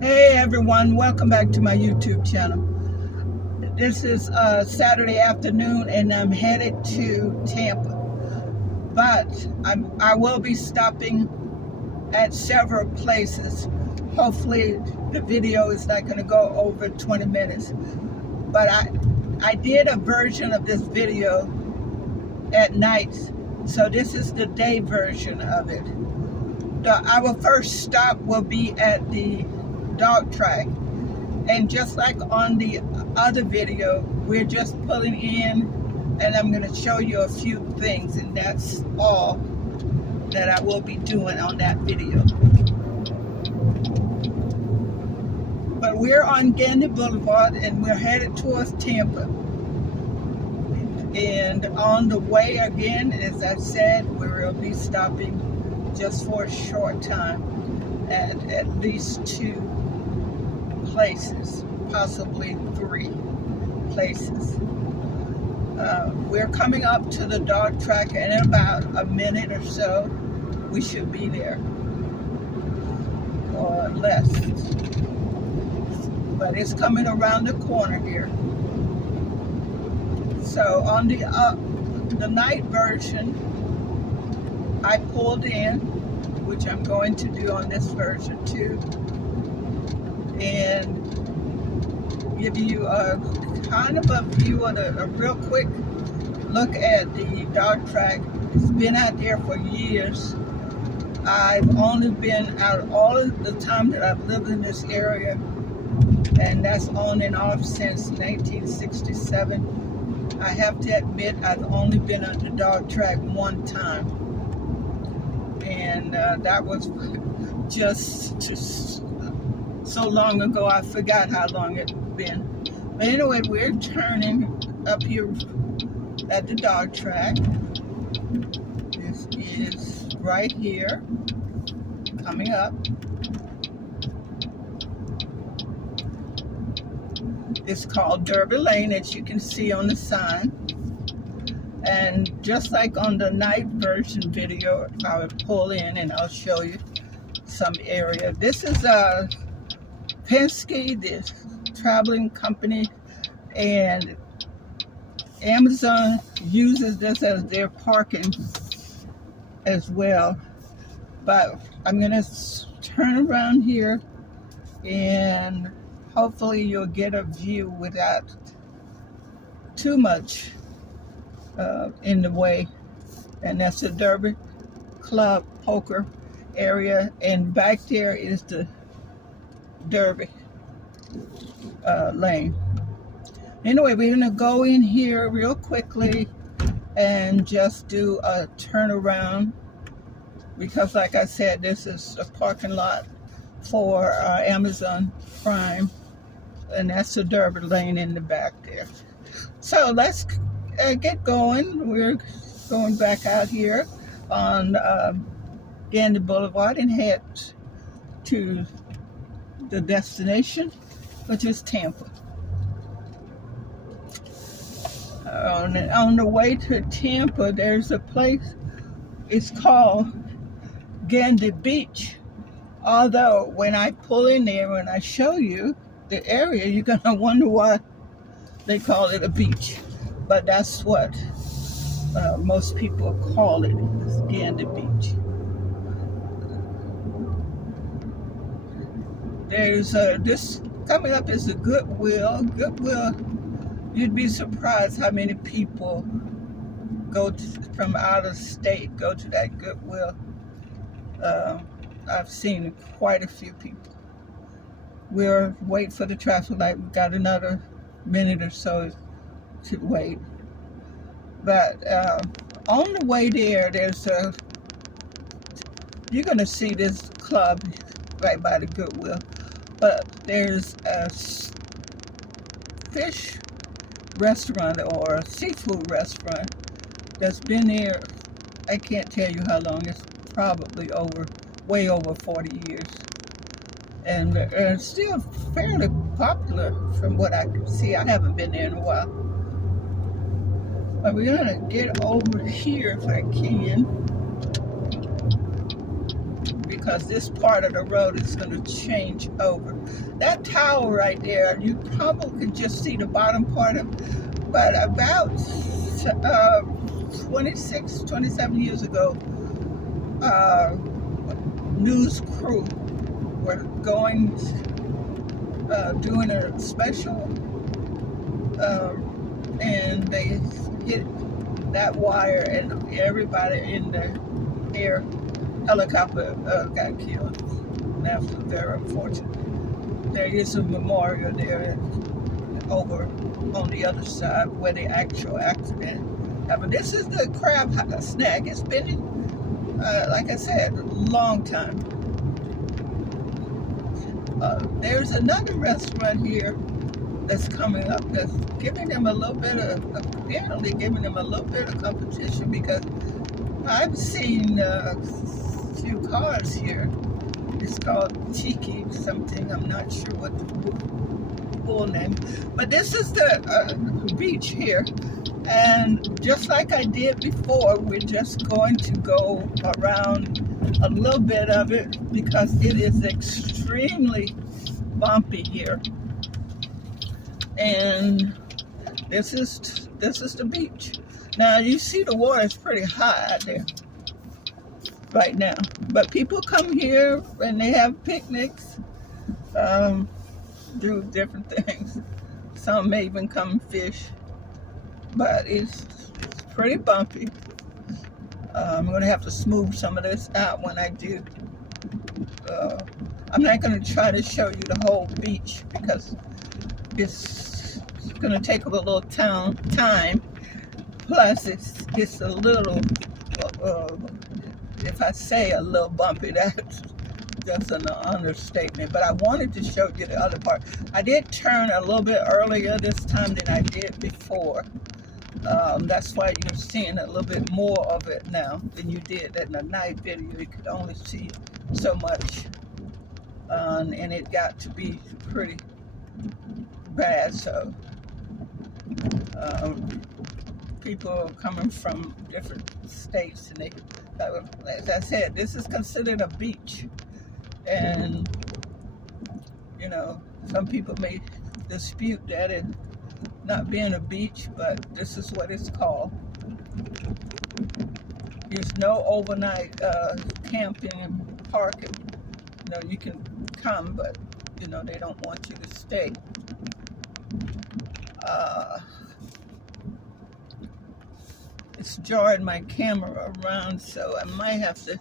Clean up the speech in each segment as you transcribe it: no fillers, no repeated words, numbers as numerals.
Hey everyone, welcome back to my YouTube channel. This is Saturday afternoon and I'm headed to Tampa. But I will be stopping at several places. Hopefully the video is not going to go over 20 minutes. But I did a version of this video at night. So this is the day version of it. Our first stop will be at the dog track, and just like on the other video, we're just pulling in and I'm going to show you a few things, and that's all that I will be doing on that video. But we're on Gandy Boulevard and we're headed towards Tampa, and on the way again, as I said, we will be stopping just for a short time at least 2 places, possibly 3 places. We're coming up to the dog track, and in about a minute or so we should be there, or less, but it's coming around the corner here. So on the night version, I pulled in, which I'm going to do on this version too, and give you a kind of a view of a real quick look at the dog track. It's been out there for years. I've only been out all of the time that I've lived in this area, and that's on and off since 1967. I have to admit, I've only been on the dog track one time, and that was just so long ago, I forgot how long it's been. But anyway, we're turning up here at the dog track. This is right here, coming up. It's called Derby Lane, as you can see on the sign. And just like on the night version video, I will pull in and I'll show you some area. This is Penske, this traveling company, and Amazon uses this as their parking as well. But I'm going to turn around here and hopefully you'll get a view without too much in the way. And that's the Derby Club poker area, and back there is the Derby lane. Anyway, we're gonna go in here real quickly and just do a turnaround, because like I said, this is a parking lot for Amazon Prime, and that's the Derby lane in the back there. So let's get going. We're going back out here on Gandy Boulevard and head to the destination, which is Tampa. On the way to Tampa, there's a place, it's called Gandy Beach. Although when I pull in there, when I show you the area, you're gonna wonder why they call it a beach. But that's what most people call it, is Gandy Beach. There's this coming up is a Goodwill. You'd be surprised how many people from out of state go to that Goodwill. I've seen quite a few people. We're waiting for the traffic light. We've got another minute or so to wait. But on the way there, you're going to see this club right by the Goodwill. But there's a fish restaurant or a seafood restaurant that's been there, I can't tell you how long. It's probably way over 40 years. And it's still fairly popular from what I can see. I haven't been there in a while. But we're going to get over here if I can, because this part of the road is going to change over. That tower right there, you probably can just see the bottom part of it, but about 27 years ago, news crew were going, doing a special, and they hit that wire, and everybody in the air helicopter got killed. That's very unfortunate. There is a memorial there over on the other side where the actual accident happened. This is the crab snack. It's been, like I said, a long time. There's another restaurant here that's coming up that's giving them a little bit of, apparently giving them a little bit of competition, because I've seen a few cars here. It's called Tiki something. I'm not sure what the full name. But this is the beach here. And just like I did before, we're just going to go around a little bit of it because it is extremely bumpy here. And this is the beach. Now you see the water is pretty high out there right now, but people come here and they have picnics, do different things. Some may even come fish, but it's pretty bumpy. I'm gonna have to smooth some of this out when I do. I'm not gonna try to show you the whole beach because it's gonna take a little time. Plus, it's a little, if I say a little bumpy, that's an understatement. But I wanted to show you the other part. I did turn a little bit earlier this time than I did before. That's why you're seeing a little bit more of it now than you did in the night video. You could only see so much, and it got to be pretty bad. So people coming from different states, and they, as I said, this is considered a beach, and you know, some people may dispute that it not being a beach, but this is what it's called. There's no overnight camping and parking. You know, you can come, but you know, they don't want you to stay. It's jarring my camera around, so I might have to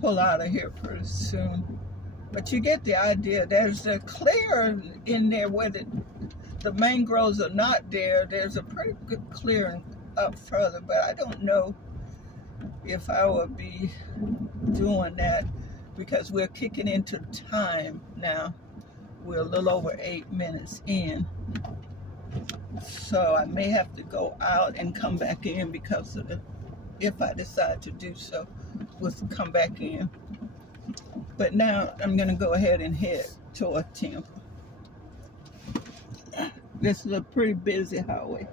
pull out of here pretty soon. But you get the idea. There's a clear in there where the mangroves are not there. There's a pretty good clearing up further, but I don't know if I would be doing that because we're kicking into time now. We're a little over 8 minutes in. So I may have to go out and come back in because of if I decide to do so, we'll come back in. But now I'm going to go ahead and head toward Tampa. This is a pretty busy highway.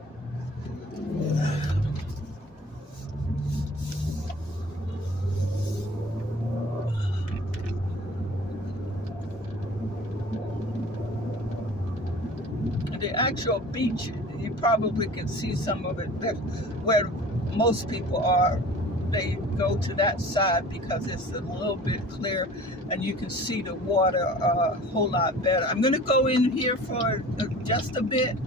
The actual beach, you probably can see some of it. That's where most people are. They go to that side because it's a little bit clear and you can see the water a whole lot better. I'm going to go in here for just a bit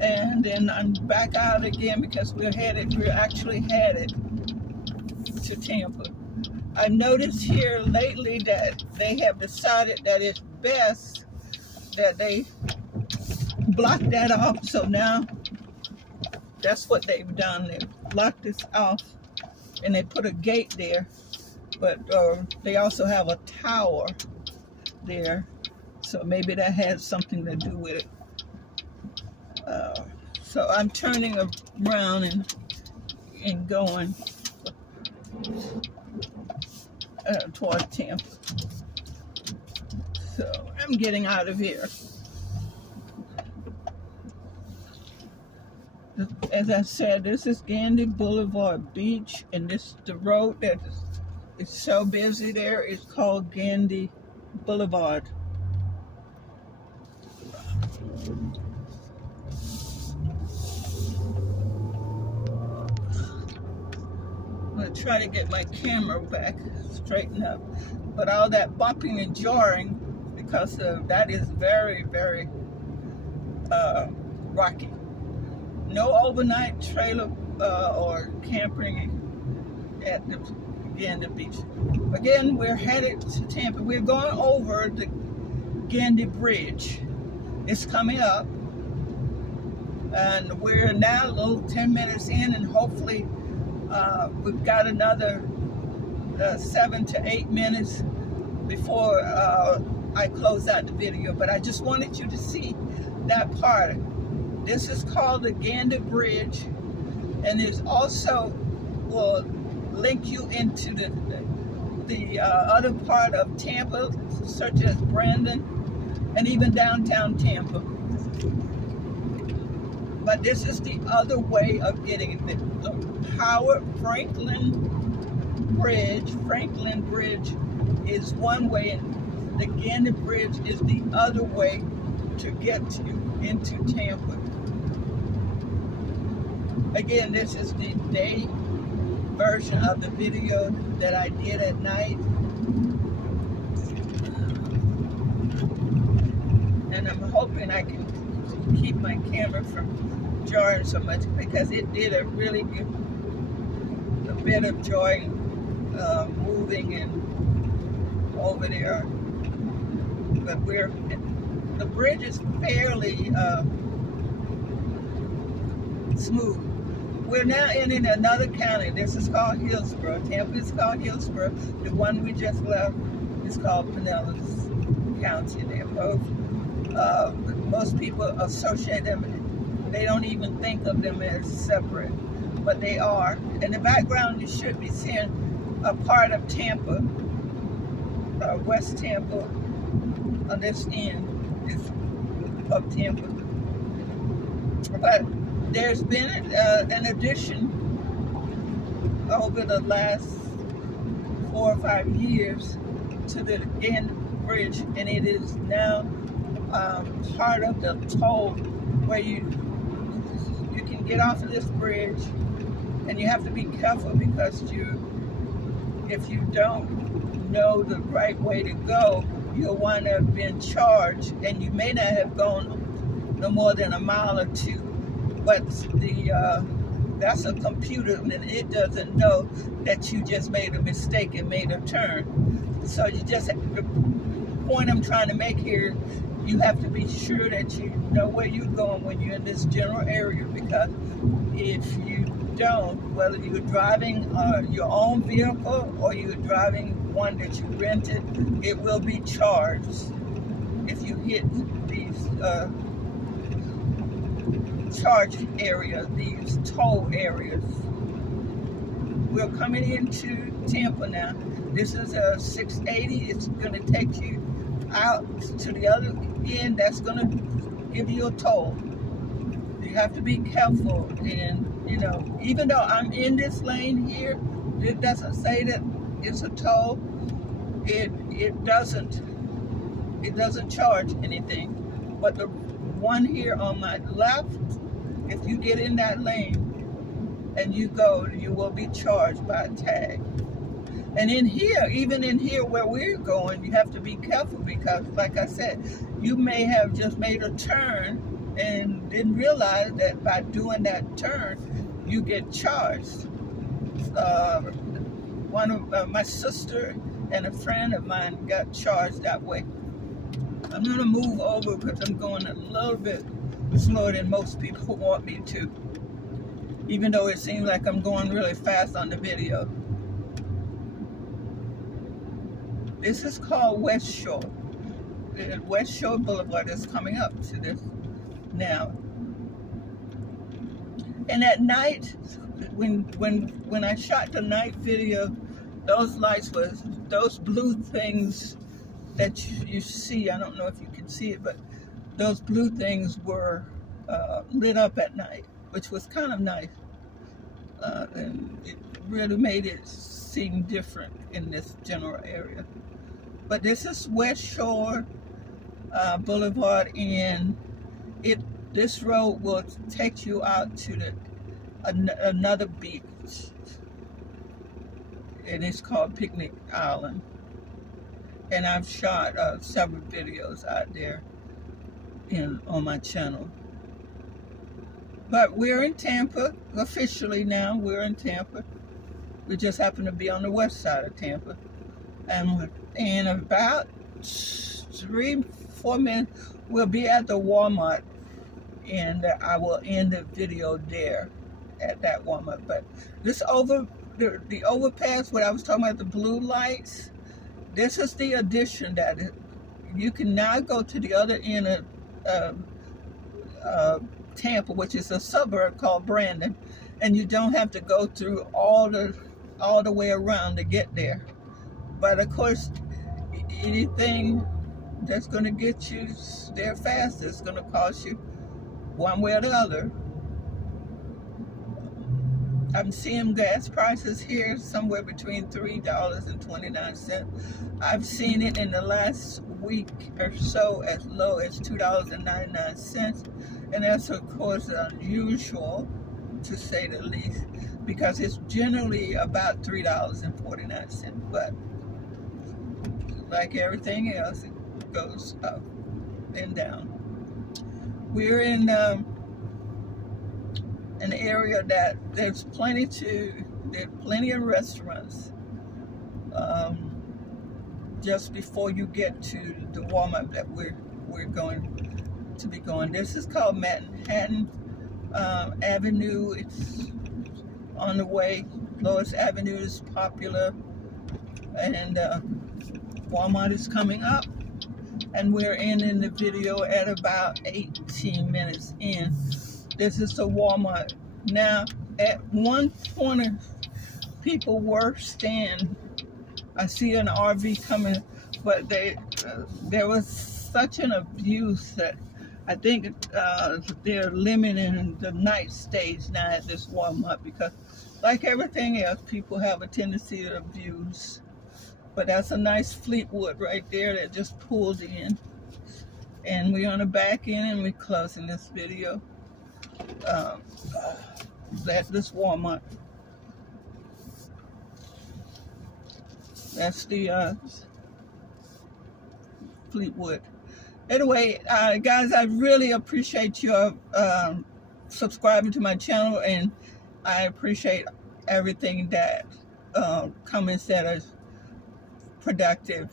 and then I'm back out again because we're actually headed to Tampa. I noticed here lately that they have decided that it's best that they block that off. So now that's what they've done. They've blocked this off. And they put a gate there, but they also have a tower there, so maybe that has something to do with it. So I'm turning around and going toward Tampa. So I'm getting out of here. As I said, this is Gandy Boulevard Beach, and this is the road that is It's so busy there. It's called Gandy Boulevard. I'm going to try to get my camera back straightened up. But all that bumping and jarring, because that is very, very rocky. No overnight trailer or camping at the Gandy Beach. Again, we're headed to Tampa. We're going over the Gandy Bridge. It's coming up. And we're now a little 10 minutes in, and hopefully we've got another 7 to 8 minutes before I close out the video. But I just wanted you to see that part. This is called the Gandy Bridge, and there's also will link you into the other part of Tampa, such as Brandon and even downtown Tampa. But this is the other way of getting it. The Howard Franklin Bridge is one way, and the Gandy Bridge is the other way to get you into Tampa. Again, this is the day version of the video that I did at night. And I'm hoping I can keep my camera from jarring so much, because it did a really good bit of joy moving and over there. But the bridge is fairly smooth. We're now in another county. This is called Hillsborough. Tampa is called Hillsborough. The one we just left is called Pinellas County. They're both, most people associate them. They don't even think of them as separate, but they are. In the background, you should be seeing a part of Tampa, West Tampa, on this end of Tampa. But there's been an addition over the last 4 or 5 years to the Gandy Bridge, and it is now part of the toll, where you can get off of this bridge, and you have to be careful, because if you don't know the right way to go, you'll wind up being charged, and you may not have gone no more than a mile or two. But that's a computer, and it doesn't know that you just made a mistake and made a turn. So you just, the point I'm trying to make here, you have to be sure that you know where you're going when you're in this general area, because if you don't, whether you're driving your own vehicle or you're driving one that you rented, it will be charged if you hit these charge areas, these toll areas. We're coming into Tampa now. This is a 680. It's going to take you out to the other end. That's going to give you a toll. You have to be careful, and you know, even though I'm in this lane here, it doesn't say that it's a toll. It doesn't charge anything. But the one here on my left, if you get in that lane and you go, you will be charged by a tag. And in here, even in here where we're going, you have to be careful, because like I said, you may have just made a turn and didn't realize that by doing that turn, you get charged. One of my sister and a friend of mine got charged that way. I'm going to move over because I'm going a little bit slower than most people want me to, even though it seems like I'm going really fast on the video. This is called West Shore. The West Shore Boulevard is coming up to this now. And at night, when I shot the night video, those lights was, those blue things that you see, I don't know if you can see it, but those blue things were lit up at night, which was kind of nice. And really made it seem different in this general area. But this is West Shore Boulevard, and this road will take you out to another beach, and it's called Picnic Island. And I've shot several videos out there on my channel. But we're in Tampa officially now. We're in Tampa. We just happen to be on the west side of Tampa, and in about 3-4 minutes we'll be at the Walmart, and I will end the video there at that Walmart. But this the overpass, what I was talking about, the blue lights, this is the addition that you can now go to the other end of Tampa, which is a suburb called Brandon, and you don't have to go through all the way around to get there. But of course, anything that's going to get you there faster is going to cost you one way or the other. I'm seeing gas prices here somewhere between $3.29. I've seen it in the last week or so as low as $2.99, and that's of course unusual, to say the least, because it's generally about $3.49. But like everything else, it goes up and down. We're in an area that there's plenty of restaurants just before you get to the Walmart that we're going to be going. This is called Manhattan Avenue. It's on the way. Lois Avenue is popular, and Walmart is coming up, and we're in the video at about 18 minutes in. This is the Walmart. Now, at one corner, people were standing. I see an RV coming, but there was such an abuse that I think they're limiting the night stage now at this Walmart, because like everything else, people have a tendency to abuse. But that's a nice Fleetwood right there that just pulled in. And we're on the back end, and we're closing this video. That's this Walmart. That's the Fleetwood. Anyway, guys, I really appreciate your subscribing to my channel, and I appreciate everything that comments that are productive.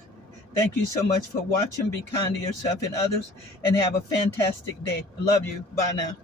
Thank you so much for watching. Be kind to yourself and others, and have a fantastic day. Love you. Bye now.